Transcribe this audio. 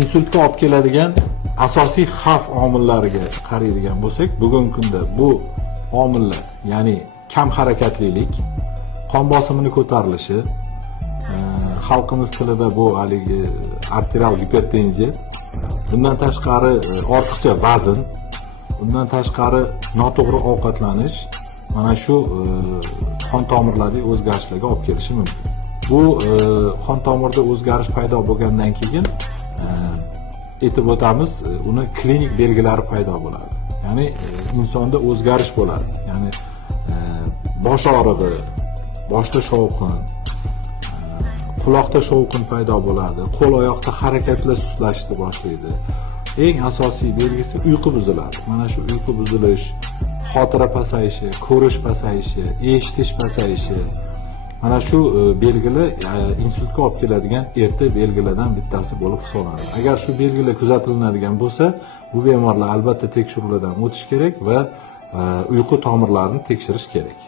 insultga olib keladigan asosiy xavf omillariga qaraydigan bo'lsak, bugungi kunda bu omillar, ya'ni kam harakatlilik, qon bosimini ko'tarilishi, xalqimiz tilida bu haligi arterial gipertenziya, bundan tashqari ortiqcha vazn, bundan tashqari noto'g'ri ovqatlanish mana shu qon tomirlaridagi o'zgarishlarga olib kelishi mumkin. Bu qon tomirda o'zgarish paydo bo'lgandan keyin aytib o'tamiz, uni klinik belgilari paydo bo'ladi. Ya'ni insonda o'zgarish bo'ladi. Ya'ni bosh og'rig'i, boshda shovqin, quloqda shovqin paydo bo'ladi, qo'l oyoqda harakatlar sustlashni boshlaydi. Eng asosiy belgisi uyqu buziladi. Mana shu uyqu buzilish, xotira pasayishi, ko'rish pasayishi, eshitish pasayishi, mana shu belgilar insultga olib keladigan erta belgilardan bittasi bo'lib hisoblanadi. Agar shu belgilar kuzatiladigan bo'lsa, bu bemorlar albatta tekshiruvlardan o'tish kerak va uyqu tomirlarini tekshirish kerak.